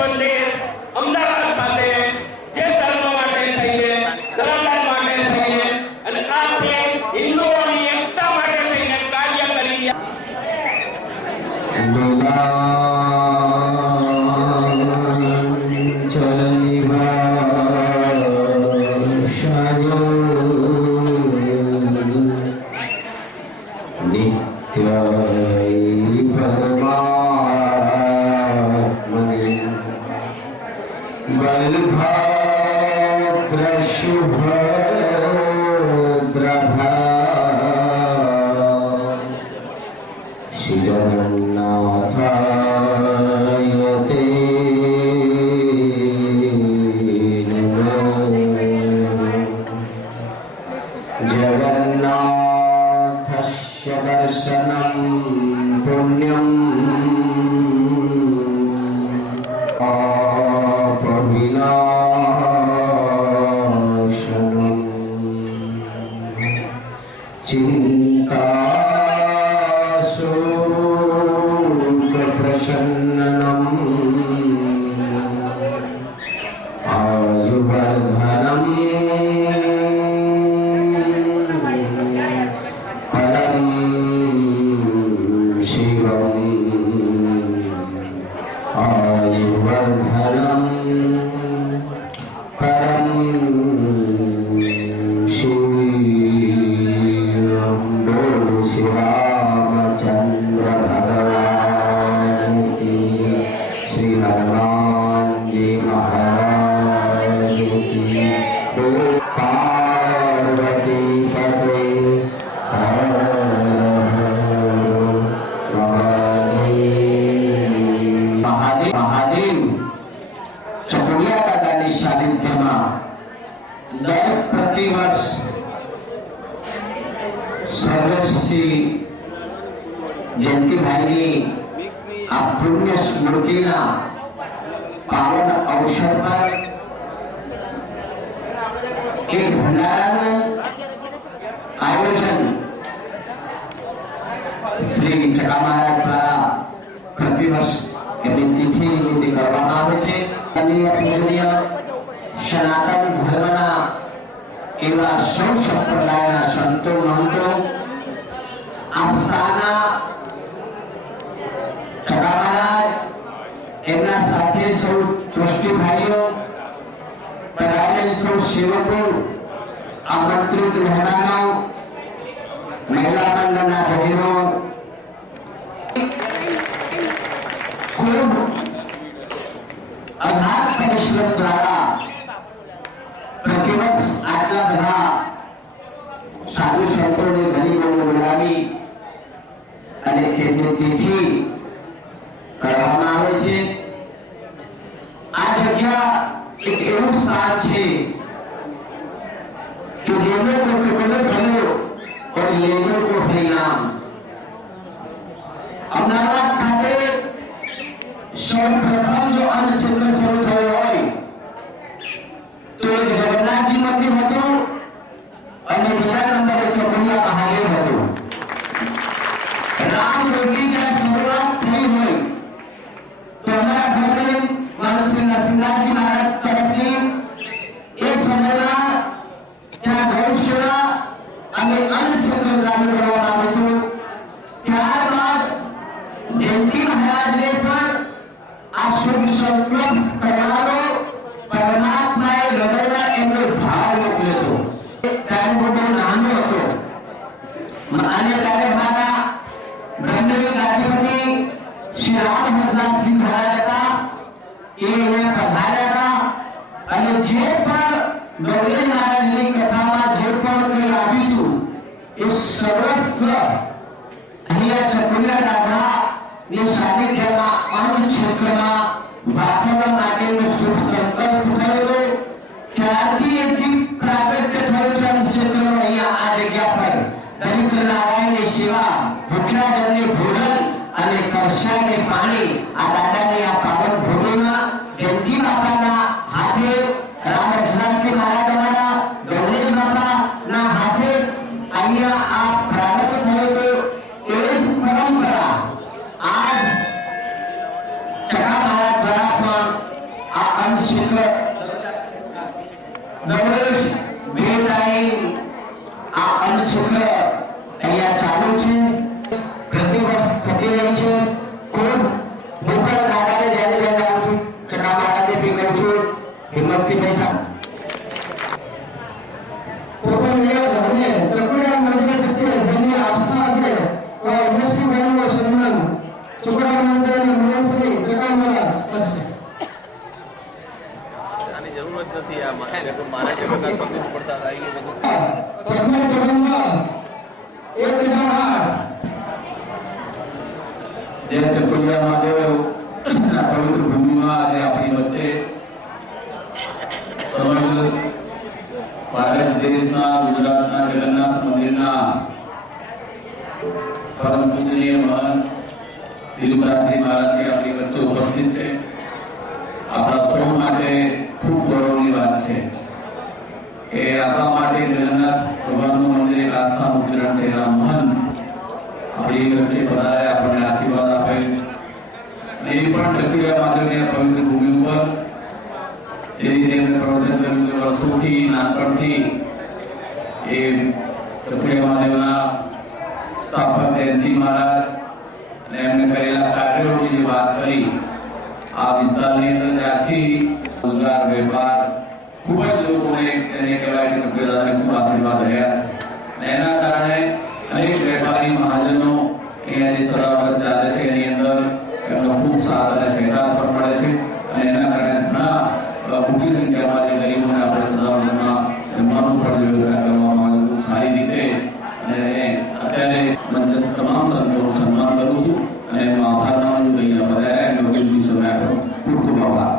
મંદિર અમદાવાદ ખાતે જે ધર્મ માટે થઈને સનાતન માટે થઈને અને આપણે હિન્દુઓની એકતા માટે થઈને કાર્ય કરી जगन्नाथस्य दर्शनं पुण्यम् पापविनाशनम् चिन्ताशोकप्रशन्ननम् आयुवर्धनम् प्रतिवर्ष सर्वश्री जयंती भाई आ पुण्य स्मृति पावन अवसर पर एक भंडारा आयोजन श्री चका महाराज द्वारा प्रतिवर्ष तिथि निमित्ते करवामां आवे छे। पूजनीय सनातन धर्मना एवा सौ संप्रदायना संतो महंतो आस्थाना चका महाराज एमना साथे सौ ट्रस्टी भाईओ पधारेल सौ सेवको आमंत्रित मेहमानो महिला मंडळना बહેનો खूब अथाक परिश्रम द्वारा प्रतिवर्ष आटला બધા સાધુ સંતોને ગરીબોને બોલાવી અને તેમની તિથિ કરવામાં આવે છે। આ જગ્યા એક એવું સ્થાન છે કે જેને કોઈ કદર થયો और लेने को परिणाम अमदावाद खाते सर्वप्रथम जो अन्न क्षेत्र शुरू થયો હોય तो जगन्नाथजी मंदिर હતું અને બીજા નંબરે ચોકડિયા મહાદેવ હતું। રામ જોગી જ્યાં શરૂઆત થઈ હોય તો અમારા ઘરે શ્રી નરસિંહજી મહારાજ તરફથી એ સમયમાં ત્યાં ગૌ સેવા અને અન્ન ક્ષેત્ર ચાલુ કરવામાં આવ્યું હતું। ત્યારબાદ જયંતી મહારાજને પણ આ શુભ સંકલ્પ કરવાનો પરમાત્માએ હૃદયમાં એમનો ભાવ મોકલ્યો હતો। ત્યારે હું બહુ નાનો હતો અને ત્યારે મારા બ્રહ્મની ગાદીપતિ શ્રી રામહરદાસજી મહારાજ હતા એ અહીંયા પધાર્યા હતા અને જે પણ ગૌરી મહારાજની કથામાં જે પણ કંઈ આવ્યું હતું એ સર્વસ્વ અહીંયા ચકુલિયા દાદાની સાનિધ્યમાં અન્ન ક્ષેત્રમાં વાપરવા માટેનો શુભ સંકલ્પ થયો। ત્યારથી એક પ્રાગટ્ય થયું છે અન્ન ક્ષેત્રમાં અહીંયા આ જગ્યા પર દરિદ્ર નારાયણની સેવા ભૂખ્યા જનને ભોજન અને કળશાને પાણી આ દાદાની આ પાવન ભૂમિમાં જયંતી બાપાના હાથે રામરક્ષાજી મહારાજ અમારા ગણેશ બાપાના હાથે અહીંયા આ પ્રાગટ્ય થયો તો એ જ પરંપરા આજ નથી આ મારા જગતના પગનું પ્રસાદ આવી બધું जय चतुर्या महादेव पवित्र भूमि में आज अपनी वच्चे समग्र भारत देशना गुजरातना जगन्नाथ मंदिरना परम पूजनीय महंत तिरुपति महाराज के अपनी वच्चे उपस्थित है। આપણા સૌ માટે ખૂબ ગૌરવની વાત છે કે આપણા માટે જગન્નાથ ભગવાનનું મંદિર એક આસ્થાનું કિરણ છે। એના મહંત આપણી વચ્ચે પધારે આપણને આશીર્વાદ આપે અને એ પણ ચતુર્યા મહાદેવની આ પવિત્ર ભૂમિ ઉપર જે રીતે એમણે પ્રવચન કર્યું કે વર્ષોથી નાનપણથી એ ચતુર્યા મહાદેવના સ્થાપક જયંતિ મહારાજ અને એમણે કરેલા કાર્યોની જે વાત કરી આ વિસ્તારની અંદર ત્યારથી રોજગાર વેપાર ખૂબ જ લોકોને એને કહેવાય કે ચતુર્યાદાને ખૂબ આશીર્વાદ રહ્યા છે અને એના કારણે અનેક વેપારી મહાજનો અહીંયા જે સદાવત ચાલે છે એની અંદર એમનો ખૂબ સાથ અને સહકાર પણ મળે છે અને એના કારણે ઘણા મોટી સંખ્યામાં જે ગરીબોને આપણે સદાવતમાં જમવાનું પણ વ્યવસ્થા કરવામાં આવે ખૂબ સારી રીતે અને અત્યારે મંચ તમામ સંતોનું સન્માન કરું છું અને એમનો આભાર માનું છું અહીંયા પધાર્યા એમનો કિંમતી સમય આપ્યો ખૂબ ખૂબ આભાર।